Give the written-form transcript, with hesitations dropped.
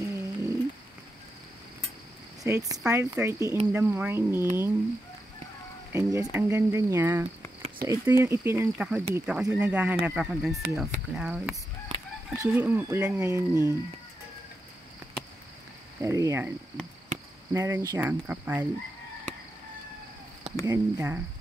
Okay. So, it's 5:30 in the morning. And yes, ang ganda niya. So, ito yung ipinunta ko dito kasi naghahanap ako ng Sea of Clouds. Actually, umuulan ngayon eh. Pero yan. Meron siyang kapal. Ganda.